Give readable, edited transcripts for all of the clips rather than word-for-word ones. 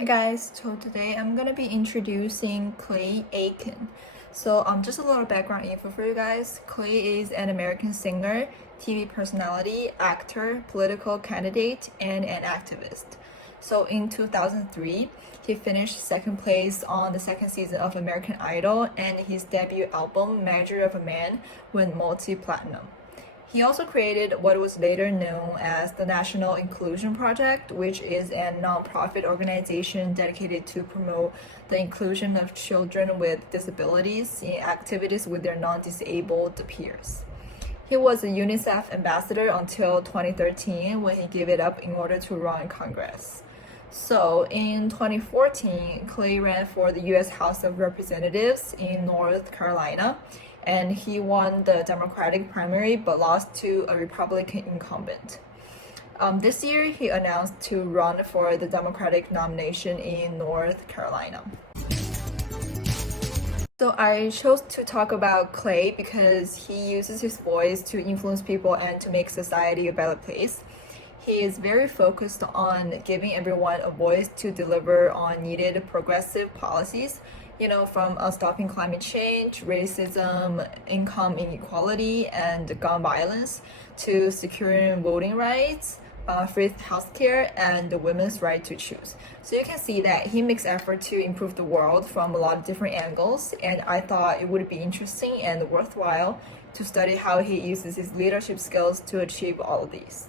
Hi guys, so today I'm gonna be introducing Clay Aiken. Just a little background info for you guys. Clay is an American singer, TV personality, actor, political candidate, and an activist. So in 2003, he finished second place on the second season of American Idol, and his debut album, Measure of a Man, went multi-platinum. He also created what was later known as the National Inclusion Project, which is a nonprofit organization dedicated to promote the inclusion of children with disabilities in activities with their non-disabled peers. He was a UNICEF ambassador until 2013 when he gave it up in order to run in Congress. So in 2014, Clay ran for the US House of Representatives in North Carolina, and he won the Democratic primary but lost to a Republican incumbent. This year, he announced to run for the Democratic nomination in North Carolina. So I chose to talk about Clay because he uses his voice to influence people and to make society a better place. He is very focused on giving everyone a voice to deliver on needed progressive policies, from stopping climate change, racism, income inequality, and gun violence, to securing voting rights, free healthcare, and the women's right to choose. So you can see that he makes effort to improve the world from a lot of different angles, and I thought it would be interesting and worthwhile to study how he uses his leadership skills to achieve all of these.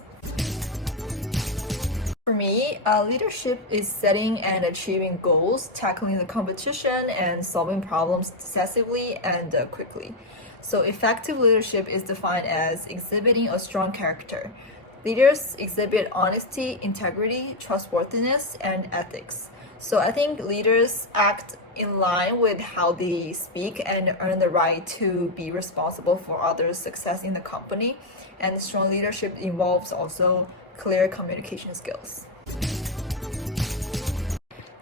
For me, leadership is setting and achieving goals, tackling the competition, and solving problems decisively and quickly. So, effective leadership is defined as exhibiting a strong character. Leaders exhibit honesty, integrity, trustworthiness, and ethics. So, I think leaders act in line with how they speak and earn the right to be responsible for others' success in the company. And strong leadership involves also clear communication skills.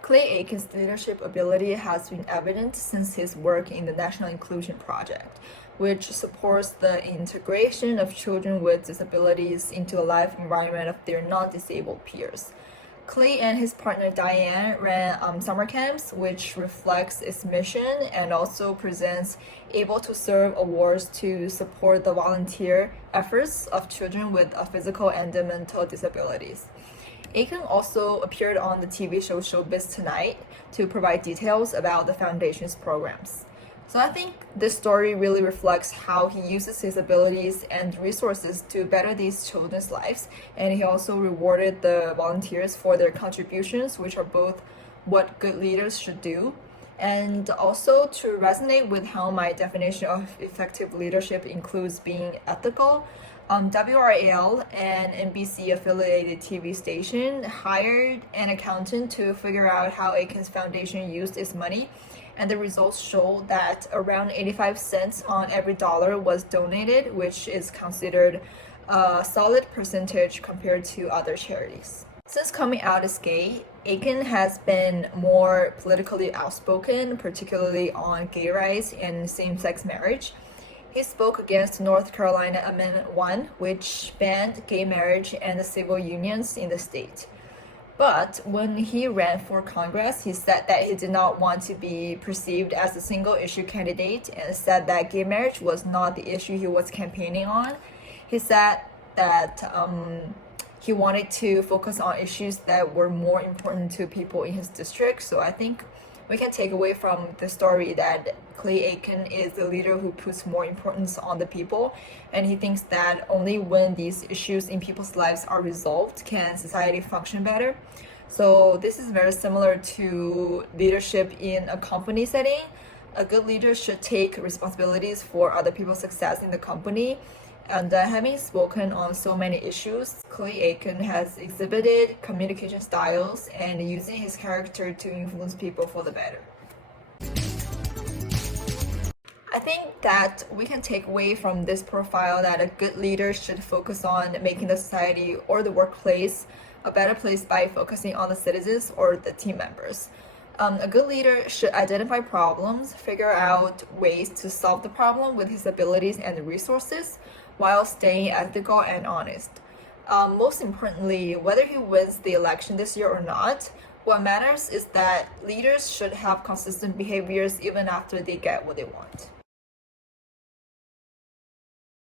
Clay Aiken's leadership ability has been evident since his work in the National Inclusion Project, which supports the integration of children with disabilities into the life environment of their non-disabled peers. Clay and his partner Diane ran summer camps, which reflects its mission and also presents Able to Serve awards to support the volunteer efforts of children with physical and mental disabilities. Aiken also appeared on the TV show Showbiz Tonight to provide details about the foundation's programs. So I think this story really reflects how he uses his abilities and resources to better these children's lives, and he also rewarded the volunteers for their contributions, which are both what good leaders should do, and also to resonate with how my definition of effective leadership includes being ethical. WRAL, an NBC affiliated TV station, hired an accountant to figure out how Aiken's foundation used its money, and the results show that around 85 cents on every dollar was donated, which is considered a solid percentage compared to other charities. Since coming out as gay, Aiken has been more politically outspoken, particularly on gay rights and same-sex marriage. He spoke against North Carolina Amendment 1, which banned gay marriage and the civil unions in the state. But when he ran for Congress, he said that he did not want to be perceived as a single issue candidate and said that gay marriage was not the issue he was campaigning on. He said that he wanted to focus on issues that were more important to people in his district. So I think we can take away from the story that Clay Aiken is the leader who puts more importance on the people, and he thinks that only when these issues in people's lives are resolved can society function better. So this is very similar to leadership in a company setting. A good leader should take responsibilities for other people's success in the company. And having spoken on so many issues, Clay Aiken has exhibited communication styles and using his character to influence people for the better. I think that we can take away from this profile that a good leader should focus on making the society or the workplace a better place by focusing on the citizens or the team members. A good leader should identify problems, figure out ways to solve the problem with his abilities and resources while staying ethical and honest. Most importantly, whether he wins the election this year or not, What matters is that leaders should have consistent behaviors even after they get what they want.